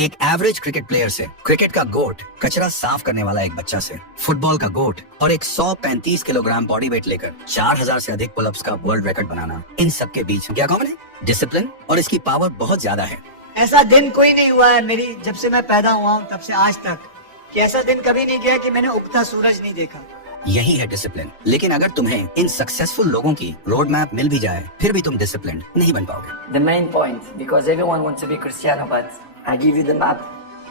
एक average cricket player से, cricket का गोट, कचरा साफ करने वाला एक बच्चा से, फुटबॉल का गोट और एक 135 किलोग्राम बॉडी वेट लेकर 4000 से अधिक पुलअप्स का वर्ल्ड रिकॉर्ड बनाना, इन सब के बीच क्या कॉमन है? डिसिप्लिन, और इसकी पावर बहुत ज्यादा है। ऐसा दिन कोई नहीं हुआ है मेरी जब से मैं पैदा हुआ हूँ तब से आज तक कि ऐसा दिन कभी नहीं गया कि मैंने उगता सूरज नहीं देखा। यही है डिसिप्लिन। लेकिन अगर तुम्हें इन सक्सेसफुल लोगों की रोड मैप मिल भी जाए, फिर भी तुम डिसिप्लिन नहीं बन पाओगे। The main point, because everyone wants to be Cristiano, but I give you the map.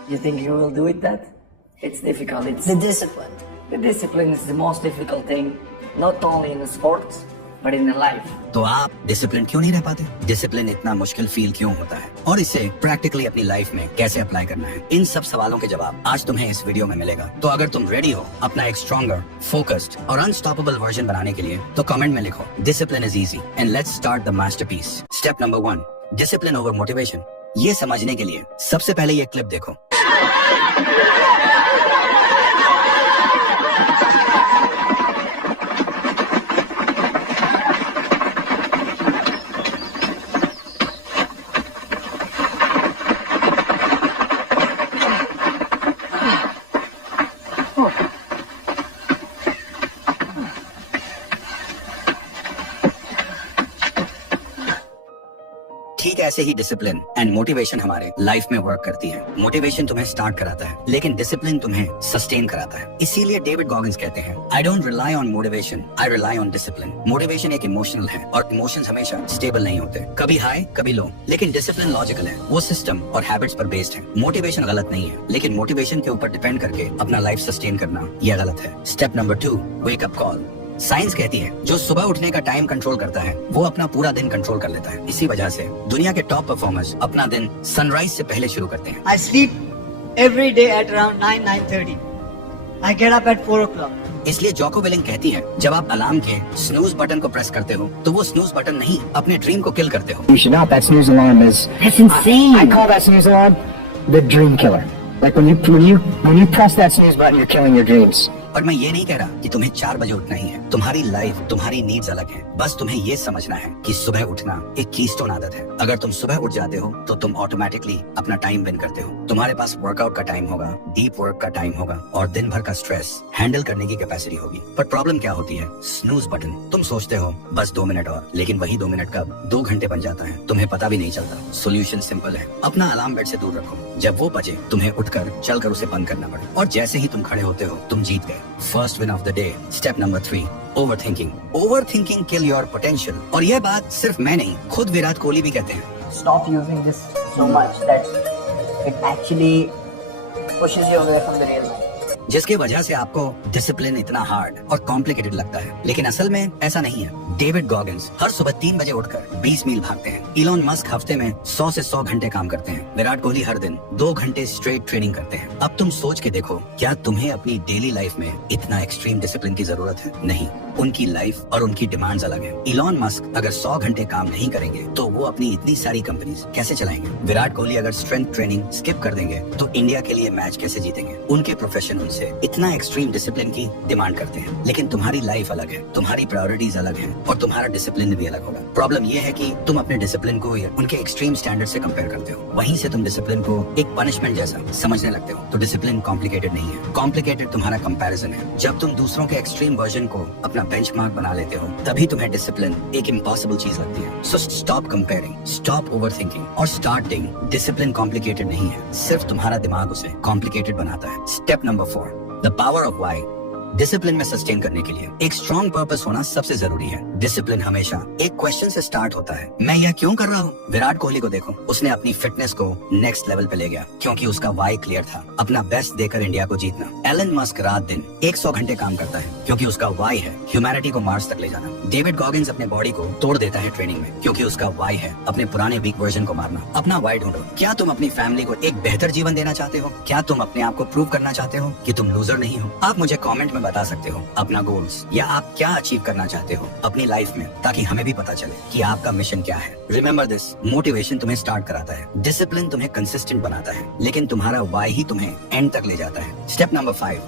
You think you will do it? That it's difficult. It's The discipline. the discipline is the most difficult thing, not only in sports but in life. तो आप discipline क्यों नहीं रह पाते? Discipline इतना मुश्किल feel क्यों होता है और इसे प्रैक्टिकली अपनी लाइफ में कैसे अप्लाई करना है, इन सब सवालों के जवाब आज तुम्हें इस वीडियो में मिलेगा। तो अगर तुम रेडी हो अपना एक स्ट्रॉन्गर, फोकस्ड और अनस्टॉपेबल वर्जन बनाने के लिए, तो कमेंट में लिखो discipline is easy and let's start the masterpiece. Step number 1, discipline over motivation. ये समझने के लिए सबसे पहले ये क्लिप देखो। ठीक ऐसे ही डिसिप्लिन एंड मोटिवेशन हमारे लाइफ में वर्क करती है। मोटिवेशन तुम्हें स्टार्ट कराता है, लेकिन डिसिप्लिन तुम्हें सस्टेन कराता है। इसीलिए डेविड गॉगिंस कहते हैं, I don't rely on motivation, I rely on discipline. Motivation एक इमोशनल है और इमोशंस हमेशा स्टेबल नहीं होते, कभी हाई कभी लो, लेकिन डिसिप्लिन लॉजिकल है, वो सिस्टम और हैबिट्स पर बेस्ड है। मोटिवेशन गलत नहीं है, लेकिन मोटिवेशन के ऊपर डिपेंड करके अपना लाइफ सस्टेन करना यह गलत है। Step number 2, wake up call. Science कहती है जो सुबह उठने का टाइम कंट्रोल करता है वो अपना पूरा दिन कंट्रोल कर लेता है। इसी वजह से दुनिया के टॉप परफॉर्मर्स अपना दिन सनराइज से पहले शुरू करते हैं। I sleep every day at around 9:30. I get up at 4 o'clock. इसलिए जोको विलिंग कहती है जब आप अलार्म के स्नूज बटन को प्रेस करते हो तो वो स्नूज बटन नहीं, अपने ड्रीम को किल करते हो। You should not. That snooze alarm is. That's insane. I call that snooze alarm the dream killer. Like when you press that snooze button, you're killing your dreams. और मैं ये नहीं कह रहा कि तुम्हें 4 बजे उठना ही है। तुम्हारी लाइफ, तुम्हारी नीड्स अलग है। बस तुम्हें ये समझना है कि सुबह उठना एक कीस्टोन आदत है। अगर तुम सुबह उठ जाते हो तो तुम ऑटोमेटिकली अपना टाइम विन करते हो। तुम्हारे पास वर्कआउट का टाइम होगा, डीप वर्क का टाइम होगा और दिन भर का स्ट्रेस हैंडल करने की कैपेसिटी होगी। पर प्रॉब्लम क्या होती है? Snooze button. तुम सोचते हो बस 2 मिनट और, लेकिन वही 2 मिनट का 2 घंटे बन जाता है, तुम्हें पता भी नहीं चलता। सोल्यूशन सिंपल है, अपना अलार्म बेड से दूर रखो। जब वो बजे तुम्हें उठकर चलकर उसे बंद करना पड़े, और जैसे ही तुम खड़े होते हो तुम जीत गए। First win of the day. Step number 3, overthinking. Overthinking kill your potential. और यह बात सिर्फ मैं नहीं, खुद विराट कोहली भी कहते हैं। Stop using this so much that it actually pushes you away from the real life. जिसकी वजह से आपको डिसिप्लिन इतना हार्ड और कॉम्प्लिकेटेड लगता है, लेकिन असल में ऐसा नहीं है। डेविड गॉगिंस हर सुबह 3 बजे उठकर 20 मील भागते हैं। इलॉन मस्क हफ्ते में 100 से 100 घंटे काम करते हैं। विराट कोहली हर दिन 2 घंटे स्ट्रेट ट्रेनिंग करते हैं। अब तुम सोच के देखो, क्या तुम्हें अपनी डेली लाइफ में इतना एक्सट्रीम डिसिप्लिन की जरूरत है? नहीं। उनकी लाइफ और उनकी डिमांड्स अलग है। इलॉन मस्क अगर 100 घंटे काम नहीं करेंगे तो वो अपनी इतनी सारी कंपनीज कैसे चलाएंगे? विराट कोहली अगर स्ट्रेंथ ट्रेनिंग स्किप कर देंगे तो इंडिया के लिए मैच कैसे जीतेंगे? उनके प्रोफेशन उनसे इतना एक्सट्रीम डिसिप्लिन की डिमांड करते हैं। लेकिन तुम्हारी लाइफ अलग है, तुम्हारी प्रायोरिटीज अलग हैं और तुम्हारा डिसिप्लिन भी अलग होगा। प्रॉब्लम ये है कि तुम अपने डिसिप्लिन को उनके एक्सट्रीम स्टैंडर्ड से कंपेयर करते हो। वहीं से तुम डिसिप्लिन को एक पनिशमेंट जैसा समझने लगते हो। तो डिसिप्लिन कॉम्प्लिकेटेड नहीं है, कॉम्प्लिकेटेड तुम्हारा कंपैरिजन है। जब तुम दूसरों के एक्सट्रीम वर्जन को अपना बेंचमार्क बना लेते हो, तभी तुम्हें डिसिप्लिन एक इम्पॉसिबल चीज लगती है। So stop comparing, stop overthinking और स्टार्ट डूइंग। डिसिप्लिन कॉम्प्लिकेटेड नहीं है, सिर्फ तुम्हारा दिमाग उसे कॉम्प्लिकेटेड बनाता है। Step number 4, the power of why. Discipline में सस्टेन करने के लिए एक स्ट्रॉन्ग पर्पस होना सबसे जरूरी है। डिसिप्लिन हमेशा एक क्वेश्चन से स्टार्ट होता है, मैं यह क्यों कर रहा हूँ? विराट कोहली को देखो, उसने अपनी फिटनेस को नेक्स्ट लेवल पे ले गया क्योंकि उसका वाई क्लियर था, अपना बेस्ट देकर इंडिया को जीतना। एलन मस्क रात दिन 100 घंटे काम करता है क्योंकि उसका वाई है ह्यूमैनिटी को मार्स तक ले जाना। डेविड गॉगिंस अपने बॉडी को तोड़ देता है ट्रेनिंग में क्योंकि उसका वाई है अपने पुराने वीक वर्जन को मारना। अपना वाई ढूंढो। क्या तुम अपनी फैमिली को एक बेहतर जीवन देना चाहते हो? क्या तुम अपने आप को प्रूव करना चाहते हो कि तुम लूजर नहीं हो? आप मुझे कमेंट में बता सकते हो अपना गोल्स, या आप क्या अचीव करना चाहते हो अपनी लाइफ में, ताकि हमें भी पता चले कि आपका मिशन क्या है। रिमेंबर दिस, मोटिवेशन तुम्हें स्टार्ट कराता है, डिसिप्लिन तुम्हें कंसिस्टेंट बनाता है, लेकिन तुम्हारा वाई ही तुम्हें एंड तक ले जाता है। Step number 5,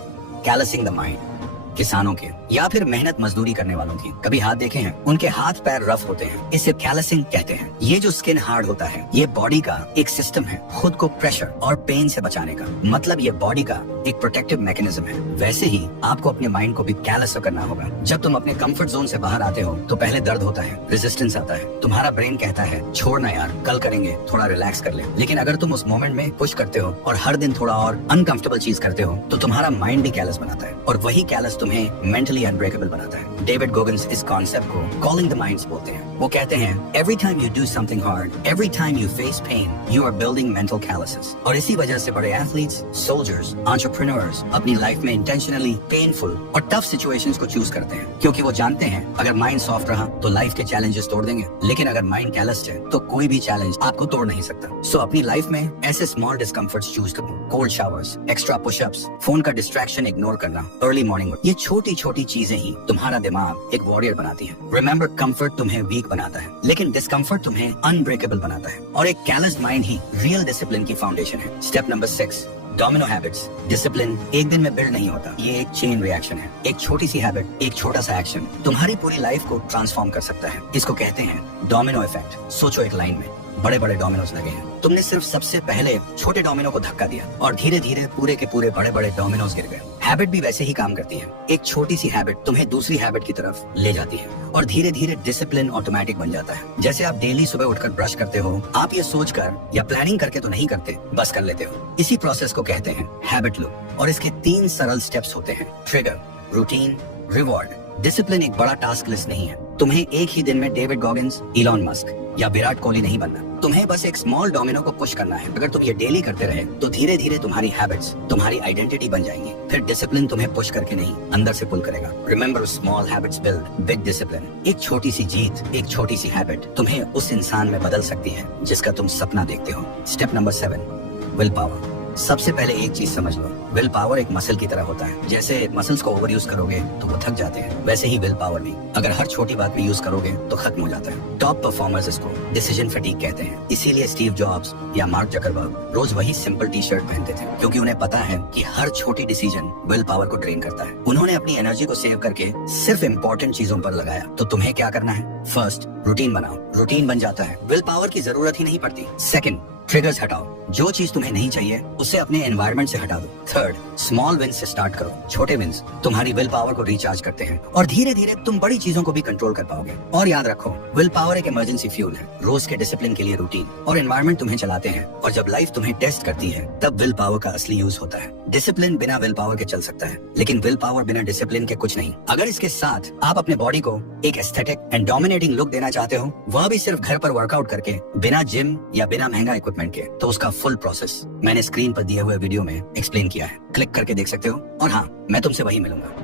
callousing the mind. किसानों के या फिर मेहनत मजदूरी करने वालों की। कभी हाथ देखे हैं? उनके हाथ पैर रफ होते हैं, इसे कैलसिंग कहते हैं। ये जो स्किन हार्ड होता है, ये बॉडी का एक सिस्टम है खुद को प्रेशर और पेन से बचाने का। मतलब ये बॉडी का एक प्रोटेक्टिव मैकेनिज्म है। वैसे ही आपको अपने माइंड को भी कैलस करना होगा। जब तुम अपने कंफर्ट जोन से बाहर आते हो तो पहले दर्द होता है, रेजिस्टेंस आता है, तुम्हारा ब्रेन कहता है छोड़ना यार, कल करेंगे, थोड़ा रिलैक्स कर ले। लेकिन अगर तुम उस मोमेंट में पुश करते हो और हर दिन थोड़ा और अनकंफर्टेबल चीज करते हो तो तुम्हारा माइंड भी कैलस बनाता है और वही कैलस तुम्हें मेंटली अनब्रेकेबल बनाता है। डेविड गोगिंस इस कॉन्सेप्ट को कॉलिंग द माइंड्स बोलते हैं। वो कहते हैं every time you do something hard, every time you face pain, you are building mental calluses. और इसी वजह से बड़े एथलीट्स, सोल्जर्स, एंटरप्रेन्योर्स अपनी लाइफ में इंटेंशनली पेनफुल और टफ सिचुएशंस को चूज करते हैं, क्योंकि वो जानते हैं अगर माइंड सॉफ्ट रहा तो लाइफ के चैलेंजेस तोड़ देंगे, लेकिन अगर माइंड कैलस्ड है तो कोई भी चैलेंज आपको तोड़ नहीं सकता। सो अपनी लाइफ में ऐसे स्मॉल डिस्कम्फर्ट्स चूज करो, cold showers, extra pushups, phone का डिस्ट्रैक्शन इग्नोर करना, अर्ली मॉर्निंग। ये छोटी छोटी चीजें ही तुम्हारा दिमाग एक वॉरियर बनाती है। रिमेंबर, कंफर्ट तुम्हें वीक बनाता है, लेकिन डिस्कम्फर्ट तुम्हें अनब्रेकेबल बनाता है। और एक कैलस्ड माइंड ही रियल डिसिप्लिन की फाउंडेशन है। Step number 6, domino habits. Discipline एक दिन में बिल्ड नहीं होता, ये एक चेन रिएक्शन है। एक छोटी सी हैबिट, एक छोटा सा एक्शन तुम्हारी पूरी लाइफ को ट्रांसफॉर्म कर सकता है। इसको कहते हैं डोमिनो इफेक्ट। सोचो, एक लाइन में बड़े बड़े डोमिनोज लगे हैं, तुमने सिर्फ सबसे पहले छोटे डोमिनो को धक्का दिया और धीरे धीरे पूरे के पूरे बड़े बड़े डोमिनोज गिर गए। हैबिट भी वैसे ही काम करती है। एक छोटी सी हैबिट तुम्हें दूसरी हैबिट की तरफ ले जाती है और धीरे धीरे डिसिप्लिन ऑटोमेटिक बन जाता है। जैसे आप डेली सुबह उठकर ब्रश करते हो, आप ये सोचकर या प्लानिंग करके तो नहीं करते, बस कर लेते हो। इसी प्रोसेस को कहते हैं हैबिट लूप और इसके 3 सरल स्टेप्स होते हैं, ट्रिगर, रूटीन, रिवॉर्ड। डिसिप्लिन एक बड़ा टास्क लिस्ट नहीं है। तुम्हें एक ही दिन में डेविड गॉगिंस, इलॉन मस्क या विराट कोहली नहीं बनना। तुम्हें बस एक स्मॉल डोमिनो को पुश करना है। अगर तुम ये डेली करते रहे तो धीरे धीरे तुम्हारी हैबिट्स तुम्हारी आइडेंटिटी बन जाएंगी। फिर डिसिप्लिन तुम्हें पुश करके नहीं, अंदर से पुल करेगा। Remember, small habits build big discipline. एक छोटी सी जीत, एक छोटी सी हैबिट तुम्हें उस इंसान में बदल सकती है जिसका तुम सपना देखते हो। Step number 7, will power. सबसे पहले एक चीज समझ लो, विल पावर एक मसल की तरह होता है। जैसे मसल्स को ओवर यूज करोगे तो वो थक जाते हैं, वैसे ही विल पावर भी अगर हर छोटी बात में यूज करोगे तो खत्म हो जाता है। टॉप परफॉर्मर्स इसको डिसीजन फटीग कहते हैं। इसीलिए स्टीव जॉब्स या मार्क जकरबर्ग रोज वही सिंपल टी शर्ट पहनते थे, क्योंकि उन्हें पता है कि हर छोटी डिसीजन विल पावर को ट्रेन करता है। उन्होंने अपनी एनर्जी को सेव करके सिर्फ इंपॉर्टेंट चीजों पर लगाया। तो तुम्हें क्या करना है? फर्स्ट, रूटीन बनाओ। रूटीन बन जाता है, विल पावर की जरूरत ही नहीं पड़ती। सेकंड, ट्रिगर्स हटाओ। जो चीज तुम्हें नहीं चाहिए उसे अपने एनवायरनमेंट से हटा दो। थर्ड, स्मॉल विंस से स्टार्ट करो। छोटे विंस तुम्हारी विल पावर को रिचार्ज करते हैं और धीरे धीरे तुम बड़ी चीजों को भी कंट्रोल कर पाओगे। और याद रखो, विल पावर एक इमरजेंसी फ्यूल है। रोज के डिसिप्लिन के लिए रूटीन और एनवायरनमेंट तुम्हें चलाते हैं, और जब लाइफ तुम्हें टेस्ट करती है तब विल पावर का असली यूज होता है। डिसिप्लिन बिना विल पावर के चल सकता है, लेकिन विल पावर बिना डिसिप्लिन के कुछ नहीं। अगर इसके साथ आप अपने बॉडी को एक एस्थेटिक एंड डोमिनेटिंग लुक देना चाहते हो, वह भी सिर्फ घर पर वर्कआउट करके, बिना जिम या बिना महंगा इक्विपमेंट के, तो उसका फुल प्रोसेस मैंने स्क्रीन पर दिए हुए वीडियो में एक्सप्लेन किया है। क्लिक करके देख सकते हो। और हाँ, मैं तुमसे वही मिलूंगा।